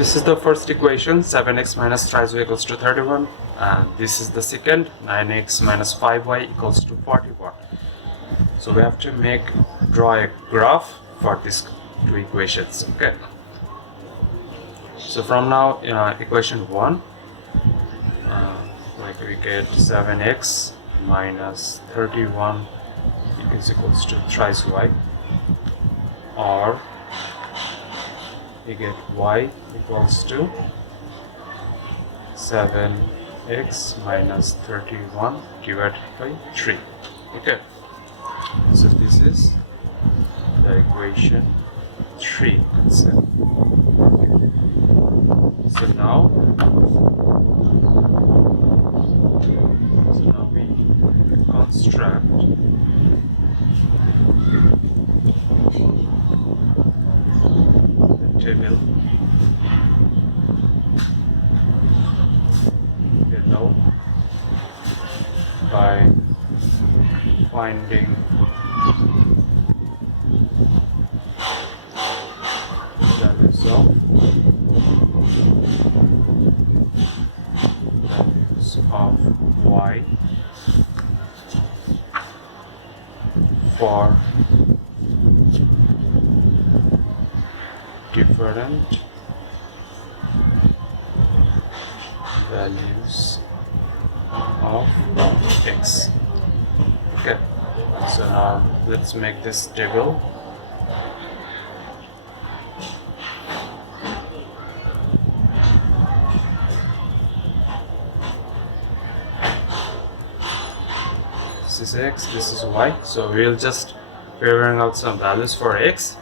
this is the first equation, 7x minus thrice y equals to 31, and this is the second, 9x minus 5y equals to 41. So we have to draw a graph for these two equations. Okay, so from now equation 1, like we get 7x minus 31 is equals to thrice y, or we get y equals to 7x minus 31 divided by 3. Okay, so this is the equation 3. So now we construct the table below by finding values of y for different values of x. Okay, so now let's make this table. This is x, this is y, so we'll just figuring out some values for x.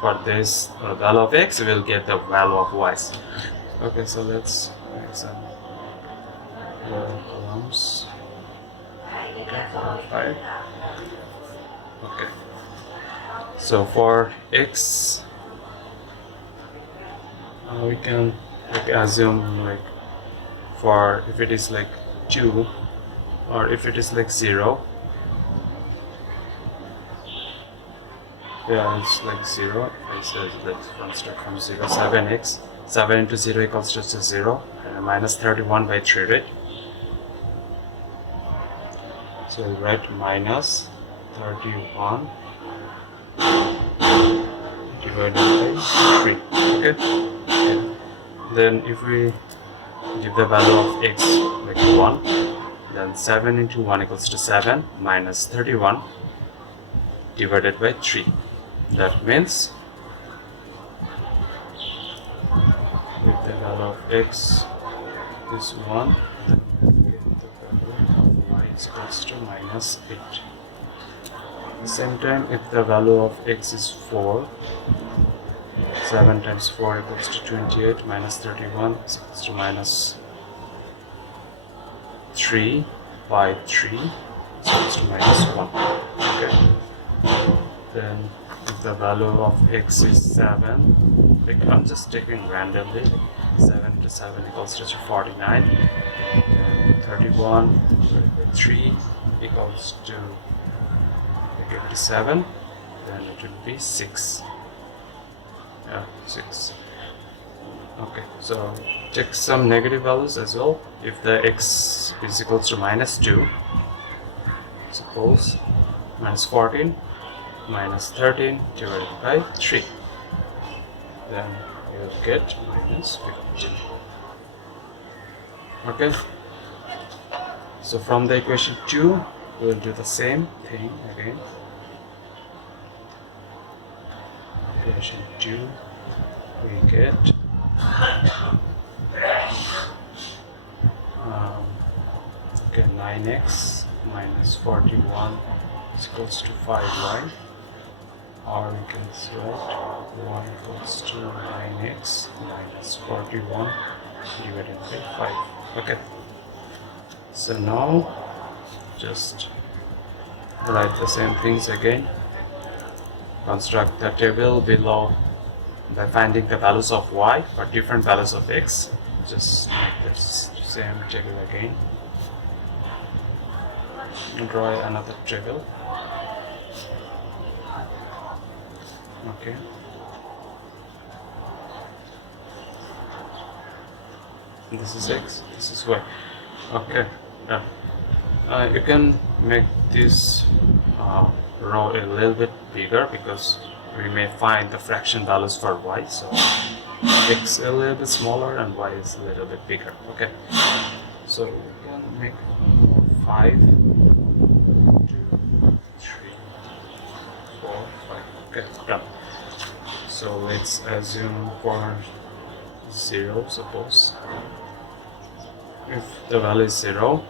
For this value of x, we'll get the value of y. Okay, so let's make some columns. Okay, 4 and 5. Okay, so for x, we can assume for if it is 2, or if it is 0. Yeah, it's 0. If I say let's construct from 0, 7x, 7 into 0 equals to 0, and minus 31 by 3, right? So we write minus 31 divided by 3. Okay? Then if we give the value of x 1, then 7 into 1 equals to 7 minus 31 divided by 3. That means if the value of x is 1, then we get the value of y is equals to minus 8. At the same time, if the value of x is 4, 7 times 4 equals to 28, minus 31 is equals to minus 3 by 3 is equals to minus 1. Okay. Then if the value of x is 7, I'm just taking randomly, 7 to 7 equals to 49, and 31 divided by 3 equals to 87, then it would be 6. Yeah, 6. Okay, so check some negative values as well. If the x is equals to minus 2, suppose minus 14 minus 13 divided by 3, then you will get minus 15. Okay, so from the equation 2 we will do the same thing again. Equation 2 we get okay, 9x minus 41 is equals to 5y, or we can write 1 equals to 9x minus 41 divided by 5. Okay, so now just write the same things again. Construct the table below by finding the values of y for different values of x. Just make this same table again. Draw another table. Okay. this is x, this is y. Okay, done. You can make this row a little bit bigger because we may find the fraction values for y, so x a little bit smaller and y is a little bit bigger. Okay, so we can make 5, 2, 3, 4, 5. Okay, done. So let's assume for 0, suppose. If the value is 0,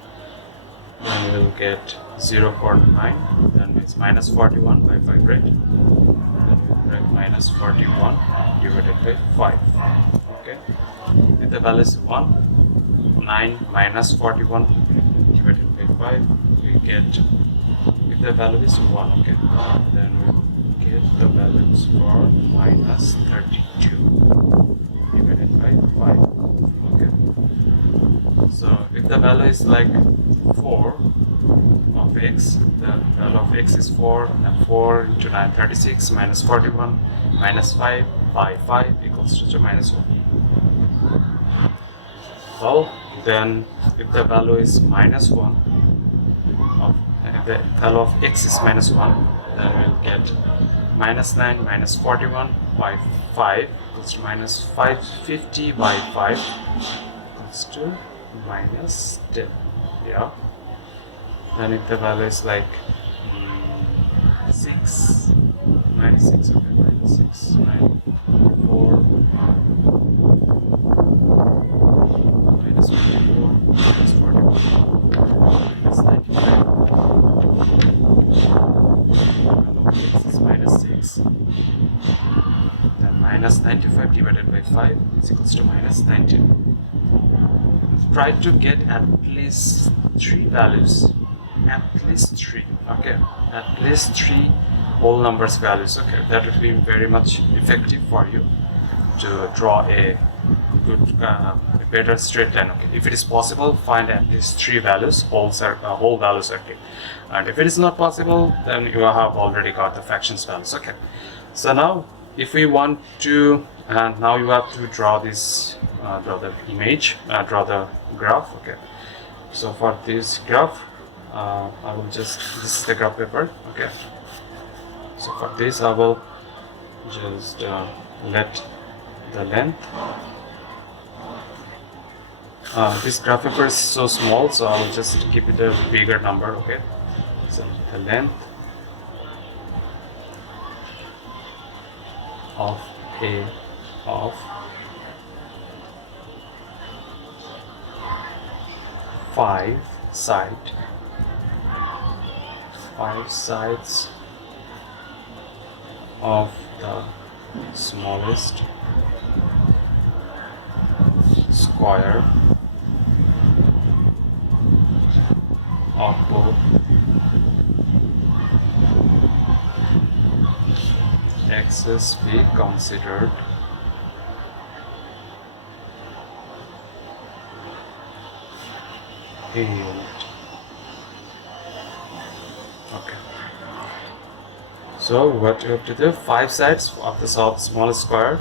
then we'll get 0 for 9, then it's minus 41 by 5, right? Then we'll write minus 41 divided by 5. Okay. If the value is 1, 9 minus 41 divided by 5, we get, if the value is 1, okay, then we'll get the values for minus 32 divided by 5. Okay. So if the value is like 4 of x, the value of x is 4, and 4 into 9, 36, minus 41, minus 5 by 5 equals to minus 1. Well, then if the value is minus 1, if the value of x is minus 1, then we'll get minus 9 minus 41 by 5 equals to minus 550 by 5 equals to minus 10. Yeah. Then if the value is like 6, minus 6, okay, minus 6, 9, 4, minus 24, minus 41, minus 95. X is minus 6. Then minus 95 divided by 5 is equals to minus 19. Try to get at least 3 values. At least 3. Okay. At least 3 whole numbers values. Okay. That would be very much effective for you to draw a good, a better straight line. Okay. If it is possible, find at least 3 values, whole value circle. And if it is not possible, then you have already got the fractions values. Okay. So now, if we want to, and now you have to draw this, draw the image, draw the graph. Okay. So for this graph, I will just, this is the graph paper. Okay. So for this, I will just let the length. This graph paper is so small, so I will just keep it a bigger number. Okay. So the length of a of 5 sides of the smallest square of both axes be considered a unit. Okay. So what you have to do, 5 sides of the smallest square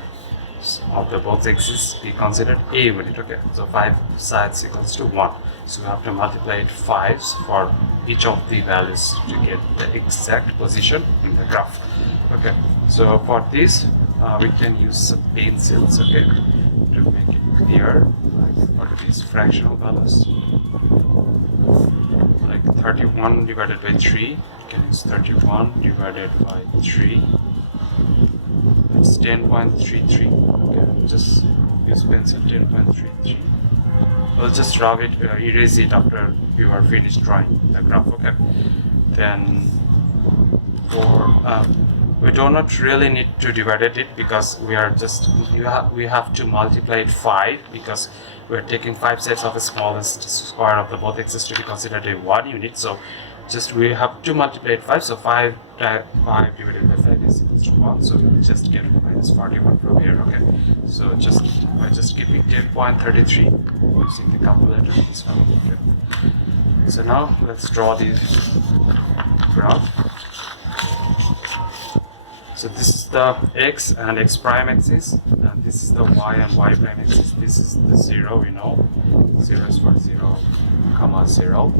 of the both axes be considered a unit. Okay. So 5 sides equals to 1. So we have to multiply it 5s for each of the values to get the exact position in the graph. Okay. So for this, we can use some pencils. Okay, to make it clear. Like what are these fractional values? Like 31 divided by 3. You can use 31 divided by 3. It's 10.33. Okay, just use pencil 10.33. We'll just rub it, erase it after you are finished drawing the graph. Okay. Then for we do not really need to divide it because we are just we have to multiply it 5 because we are taking 5 sides of the smallest square of the both axes to be considered a 1 unit. So just we have to multiply it 5. So 5 divided by 5 is equals to 1. So we'll just get minus 41 from here. Okay. So by just keeping 10.33 using the calculator. This one. Okay. So now let's draw the graph. So this is the x and x prime axis, and this is the y and y prime axis. This is the 0, we know. 0 is for 0, comma 0.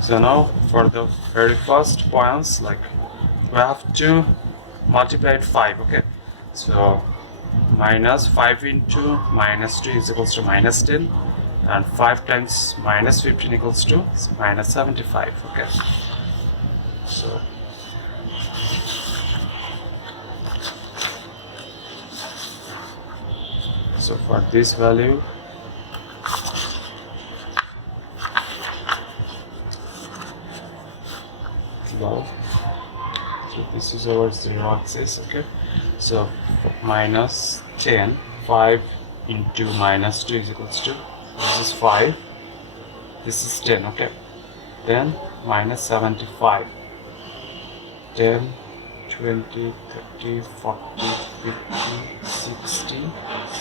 So now for the very first points, like we have to multiply it 5, okay? So minus 5 into minus 2 is equals to minus 10, and 5 times minus 15 equals to minus 75, okay? So for this value, so this is our 0 axis, okay? So minus 10, 5 into minus 2 is equals to, this is 5, this is 10, okay? Then minus 75, 10, 20, 30, 40, 50, 60,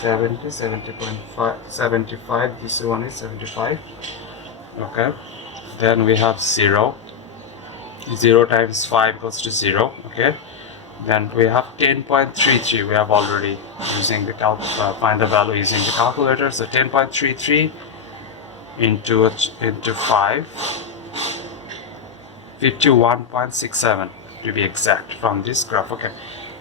70, 70.5, 75, this one is 75, okay? Then we have 0. 0 times 5 equals to 0, okay? Then we have 10.33, we have already using the find the value using the calculator. So 10.33 into 5, 51.67 to be exact from this graph, okay?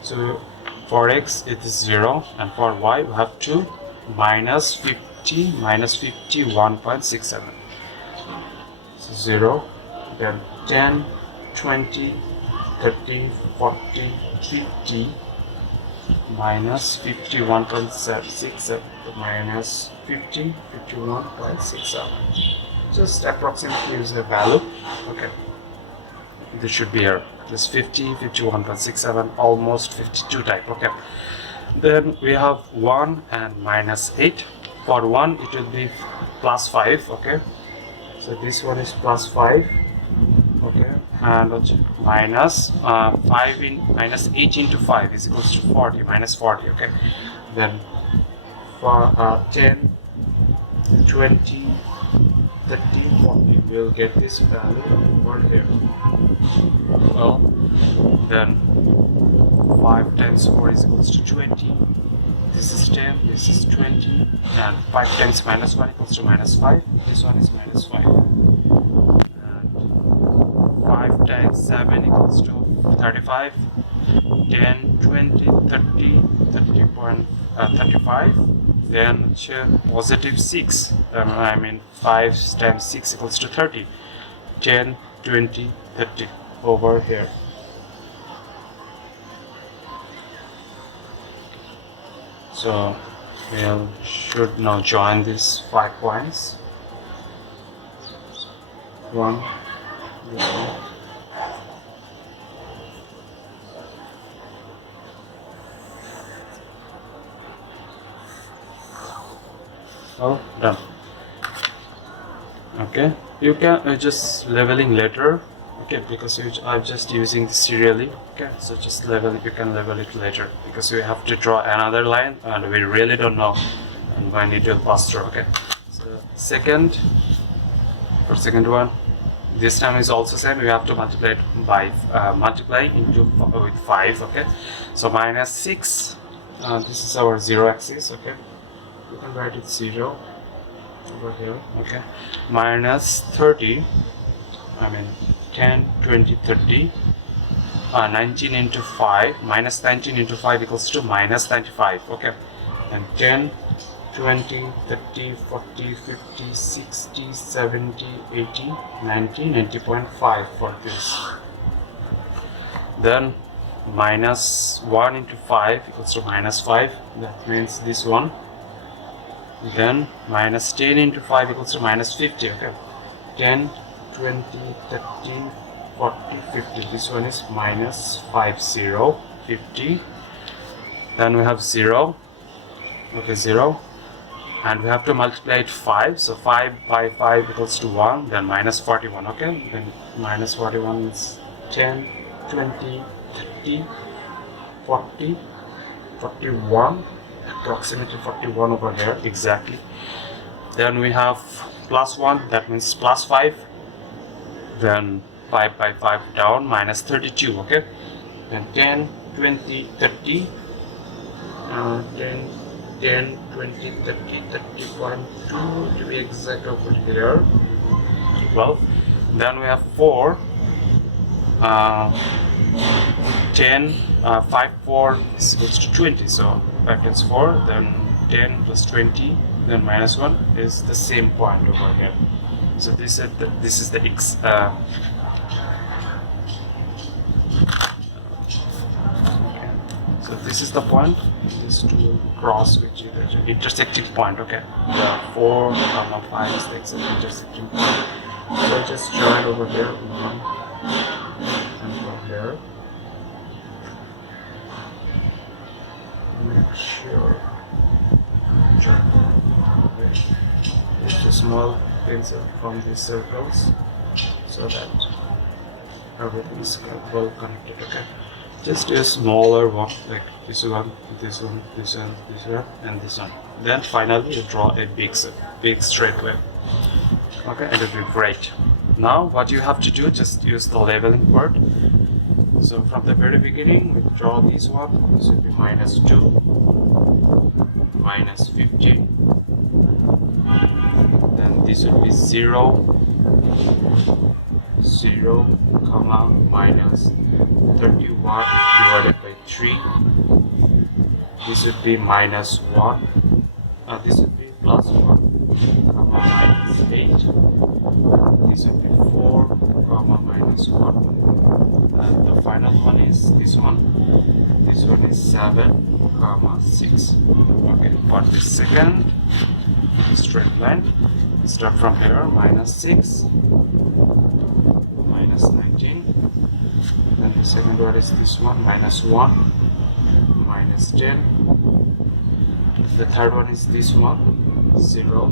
So for x it is 0, and for y we have to minus 50 minus 51.67. So 0, then 10, 20, 30, 40, 50, minus 51.67 minus 50, 51.67. Just approximately use the value, okay? This should be here. This 50, 51.67, almost 52 type, okay? Then we have 1 and minus 8. For 1 it will be plus 5, okay? So this one is plus 5, okay? And minus 5 in minus 8 into 5 is equals to 40, minus 40, okay? Then for 10, 20, 30, 40, we'll get this value over here. Well, then 5 times 4 is equals to 20. This is 10, this is 20, and 5 times minus 1 equals to minus 5. This one is minus 5. And 5 times 7 equals to 35. 10, 20, 30, 35. Then positive 6. I mean 5 times 6 equals to 30. 10, 20, 30 over here. So we should now join these 5 points. 1, 2, oh, done. Okay, you can just leveling later, okay, because I'm just using this serially, okay? So just level it, you can level it later, because we have to draw another line and we really don't know and when it will pass through, okay? So second one, this time is also same. We have to multiply it by multiply into with 5, okay? So minus 6, this is our 0 axis, okay? You can write it 0 over here, okay? Minus 30, I mean 10, 20, 30, 19 into 5, minus 19 into 5 equals to minus 95, okay? And 10, 20, 30, 40, 50, 60, 70, 80, 90, 90.5 for this. Then minus 1 into 5 equals to minus 5, that means this one. Then minus 10 into 5 equals to minus 50, okay? 10, 20, 30, 40, 50. This one is minus 50, 50. Then we have 0, okay, 0. And we have to multiply it 5. So 5 by 5 equals to 1. Then minus 41, okay? Then minus 41 is 10, 20, 30, 40, 41. Approximately 41 over here, exactly. Then we have plus 1, that means plus 5. Then 5 by 5 down, minus 32, okay? Then 10, 20, 30, 10, 10, 20, 30, 30.2 to be exact over here. Well, then we have 4, 10, 5, 4 is equals to 20, so 5 times 4, then 10 plus 20, then minus 1 is the same point over here. So this is the x. Okay. So this is the point. These two cross which is the intersecting point. Okay. The 4, 5 is the exact intersecting point. So just draw it over here. 1 and from here. Make sure. Use a small pencil from these circles so that everything is well connected. Okay, just a smaller one like this one, this one, this one, this one, and this one. Then finally you draw a big straight line. Okay, and it will be great. Now what you have to do, just use the leveling word. So from the very beginning we draw this one. This will be minus 2, minus 15. Then this will be 0, 0, comma, minus 31 divided by 3. This would be minus 1. This would be plus 1, comma, minus 8. This would be 4, comma, minus 1. And the final one is this one. This one is 7, comma, 6. Okay, for the second straight line, start from here, minus 6, minus 19, and the second one is this one, minus 1, minus 10, the third one is this one, 0,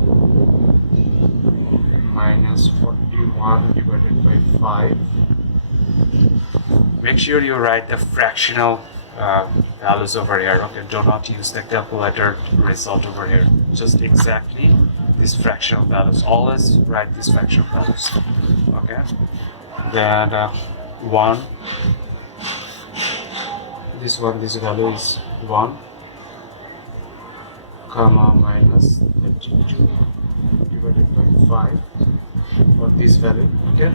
minus 41 divided by 5. Make sure you write the fractional values over here. Okay, do not use the calculator result over here, just exactly these fractional values. Always write these fractional values. Okay, then 1, this value is 1, comma, minus 32 divided by 5 for this value. Okay,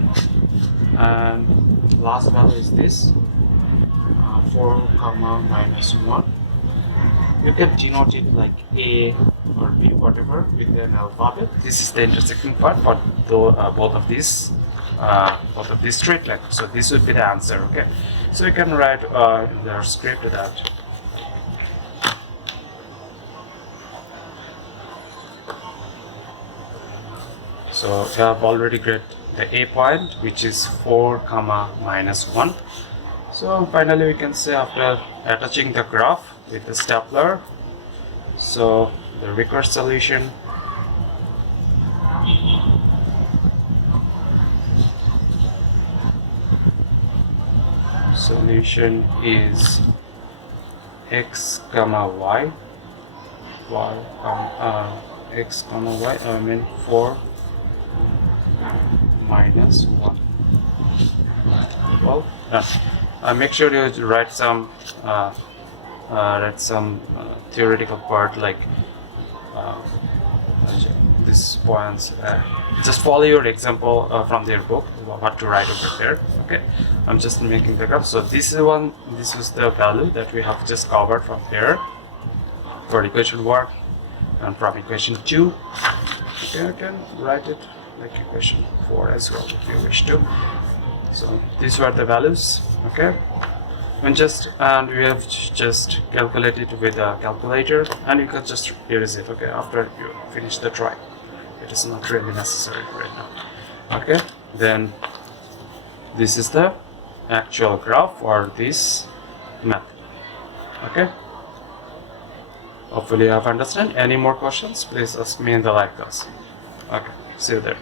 and last value is this 4, comma, minus 1. You can denote it like A or B, whatever, with an alphabet. This is the intersecting part for both of these straight lines. So this would be the answer. Okay, so you can write in the script that so we have already got the A point, which is 4, comma, minus 1. So finally we can say, after attaching the graph with the stapler, so the required solution is x comma y, x comma y, I mean 4 minus 1. Well, make sure you write some theoretical part like these points. Just follow your example from their book, what to write over there. Okay, I'm just making the graph. So this is the value that we have just covered from here for equation 1 and from equation 2. Okay, you can write it like equation 4 as well if you wish to. So these were the values. Okay, and we have just calculated with a calculator, and you can just erase it. Okay, after you finish the drawing, it is not really necessary right now. Okay, then this is the actual graph for this method. Okay, hopefully you have understood. Any more questions, please ask me in the live class. Okay, see you there.